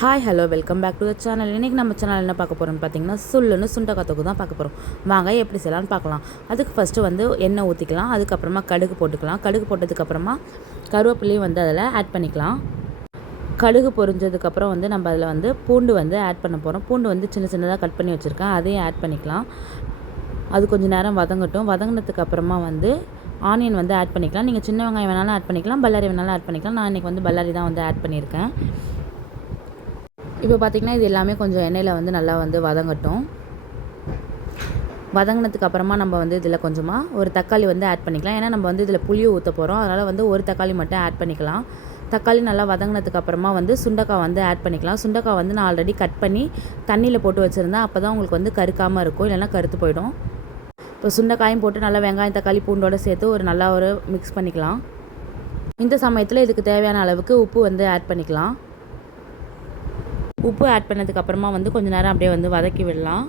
Hi hello welcome back to the channel. இன்றைக்கி நம்ம channel என்ன பார்க்க போகிறோம்னு பார்த்தீங்கன்னா சுள்ளுன்னு சுண்டக்காய் தொக்கு தான் பார்க்க போகிறோம். வாங்க எப்படி செய்யலாம்னு பார்க்கலாம். அதுக்கு ஃபஸ்ட்டு வந்து எண்ணெய் ஊற்றிக்கலாம். அதுக்கப்புறமா கடுகு போட்டுக்கலாம். கடுகு போட்டதுக்கப்புறமா கருவேப்பிலையும் வந்து அதில் ஆட் பண்ணிக்கலாம். கடுகு பொரிஞ்சதுக்கப்புறம் வந்து நம்ம அதில் வந்து பூண்டு வந்து ஆட் பண்ண போகிறோம். பூண்டு வந்து சின்ன சின்னதாக கட் பண்ணி வச்சுருக்கேன், அதையும் ஆட் பண்ணிக்கலாம். அது கொஞ்சம் நேரம் வதங்கட்டும். வதங்கினதுக்கப்புறமா வந்து ஆனியன் வந்து ஆட் பண்ணிக்கலாம். நீங்கள் சின்ன வெங்காயம் வேணாலும் ஆட் பண்ணிக்கலாம், பல்லாரி வேணாலும் ஆட் பண்ணிக்கலாம். நான் இன்றைக்கி வந்து பல்லாரி தான் வந்து ஆட் பண்ணியிருக்கேன். இப்போ பார்த்திங்கன்னா இது எல்லாமே கொஞ்சம் எண்ணெயில் வந்து நல்லா வந்து வதங்கட்டும். வதங்கினதுக்கு அப்புறமா நம்ம வந்து இதில் கொஞ்சமாக ஒரு தக்காளி வந்து ஆட் பண்ணிக்கலாம். ஏன்னா நம்ம வந்து இதில் புளியை ஊற்ற போகிறோம், அதனால் வந்து ஒரு தக்காளி மட்டும் ஆட் பண்ணிக்கலாம். தக்காளி நல்லா வதங்கினதுக்கு அப்புறமா வந்து சுண்டைக்காய் வந்து ஆட் பண்ணிக்கலாம். சுண்டைக்காய் வந்து நான் ஆல்ரெடி கட் பண்ணி தண்ணியில் போட்டு வச்சுருந்தேன், அப்போ தான் உங்களுக்கு வந்து கருக்காமல் இருக்கும், இல்லைன்னா கருத்து போயிடும். இப்போ சுண்டைக்காயும் போட்டு நல்லா வெங்காயம் தக்காளி பூண்டோடு சேர்த்து நல்லா மிக்ஸ் பண்ணிக்கலாம். இந்த சமயத்தில் இதுக்கு தேவையான அளவுக்கு உப்பு வந்து ஆட் பண்ணிக்கலாம். உப்பு ஆட் பண்ணதுக்கப்புறமா வந்து கொஞ்சம் நேரம் அப்படியே வந்து வதக்கி விடலாம்.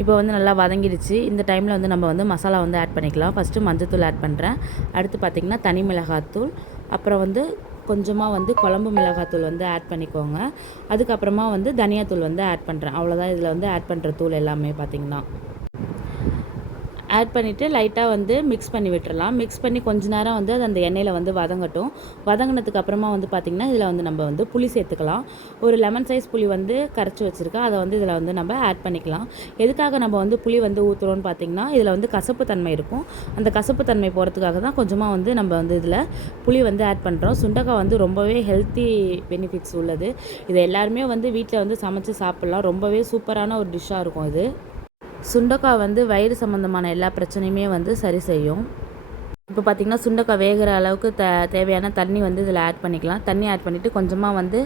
இப்போ வந்து நல்லா வதங்கிடுச்சு. இந்த டைமில் வந்து நம்ம வந்து மசாலா வந்து ஆட் பண்ணிக்கலாம். ஃபஸ்ட்டு மஞ்சத்தூள் ஆட் பண்ணுறேன். அடுத்து பார்த்திங்கன்னா தனி மிளகாத்தூள், அப்புறம் வந்து கொஞ்சமாக வந்து குழம்பு மிளகாத்தூள் வந்து ஆட் பண்ணிக்கோங்க. அதுக்கப்புறமா வந்து தனியாத்தூள் வந்து ஆட் பண்ணுறேன். அவ்வளோதான் இதில் வந்து ஆட் பண்ணுற தூள் எல்லாமே பார்த்திங்கன்னா. ஆட் பண்ணிவிட்டு லைட்டாக வந்து மிக்ஸ் பண்ணி விட்டுறலாம். மிக்ஸ் பண்ணி கொஞ்ச நேரம் வந்து அது அந்த எண்ணெயில் வந்து வதங்கட்டும். வதங்கினதுக்கு அப்புறமா வந்து பார்த்திங்கன்னா இதில் வந்து நம்ம வந்து புளி சேர்த்துக்கலாம். ஒரு லெமன் சைஸ் புளி வந்து கரைச்சி வச்சுருக்கேன், அதை வந்து இதில் வந்து நம்ம ஆட் பண்ணிக்கலாம். எதுக்காக நம்ம வந்து புளி வந்து ஊற்றுறோன்னு பார்த்திங்கன்னா இதில் வந்து கசப்பு தன்மை இருக்கும். அந்த கசப்பு தன்மை போகிறதுக்காக தான் கொஞ்சமாக வந்து நம்ம வந்து இதில் புளி வந்து ஆட் பண்ணுறோம். சுண்டைக்காய் வந்து ரொம்பவே ஹெல்த்தி பெனிஃபிட்ஸ் உள்ளது. இதை எல்லாருமே வந்து வீட்டில் வந்து சமைச்சு சாப்பிட்லாம். ரொம்பவே சூப்பரான ஒரு டிஷ்ஷாக இருக்கும் இது. சுண்டைக்காய் வந்து வயிறு சம்மந்தமான எல்லா பிரச்சனையுமே வந்து சரி செய்யும். இப்போ பார்த்திங்கன்னா சுண்டைக்காய் வேகிற அளவுக்கு தேவையான தண்ணி வந்து இதில் ஆட் பண்ணிக்கலாம். தண்ணி ஆட் பண்ணிவிட்டு கொஞ்சமாக வந்து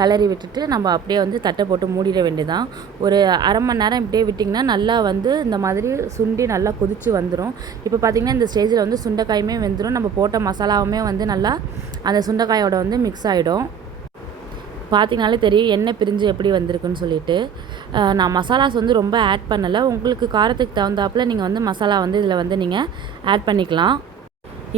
கலரி விட்டுட்டு நம்ம அப்படியே வந்து தட்டை போட்டு மூடிட வேண்டியதான். ஒரு அரை மணி நேரம் இப்படியே விட்டிங்கன்னா நல்லா வந்து இந்த மாதிரி சுண்டி நல்லா கொதித்து வந்துடும். இப்போ பார்த்திங்கன்னா இந்த ஸ்டேஜில் வந்து சுண்டைக்காயுமே வெந்துடும். நம்ம போட்ட மசாலாவுமே வந்து நல்லா அந்த சுண்டைக்காயோட வந்து மிக்ஸ் ஆகிடும். பார்த்திங்கனாலே தெரியும் எண்ணெய் பிரிஞ்சு எப்படி வந்திருக்குன்னு சொல்லிட்டு. நான் மசாலாஸ் வந்து ரொம்ப ஆட் பண்ணலை. உங்களுக்கு காரத்துக்கு தகுந்தாப்பில் நீங்கள் வந்து மசாலா வந்து இதில் வந்து நீங்கள் ஆட் பண்ணிக்கலாம்.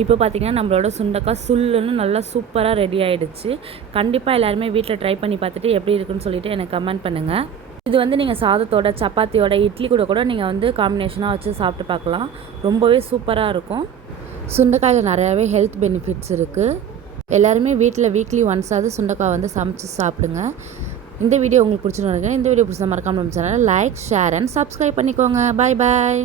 இப்போ பார்த்திங்கன்னா நம்மளோட சுண்டைக்காய் சுல்லுன்னு நல்லா சூப்பராக ரெடி ஆகிடுச்சு. கண்டிப்பாக எல்லாருமே வீட்டில் ட்ரை பண்ணி பார்த்துட்டு எப்படி இருக்குன்னு சொல்லிவிட்டு எனக்கு கமெண்ட் பண்ணுங்கள். இது வந்து நீங்கள் சாதத்தோட சப்பாத்தியோட இட்லி கூட நீங்கள் வந்து காம்பினேஷனாக வச்சு சாப்பிட்டு பார்க்கலாம். ரொம்பவே சூப்பராக இருக்கும். சுண்டைக்காயில் நிறையாவே ஹெல்த் பெனிஃபிட்ஸ் இருக்குது. எல்லாருமே வீட்டில் வீக்லி ஒன்ஸாவது சுண்டைக்காய் வந்து சமைச்சு சாப்பிடுங்க. இந்த வீடியோ உங்களுக்கு பிடிச்சிருக்கேன். இந்த வீடியோ பிடிச்சா மறக்காம நம்ம சேனலை லைக், ஷேர் அண்ட் சப்ஸ்கிரைப் பண்ணிக்கோங்க. பாய் பாய்.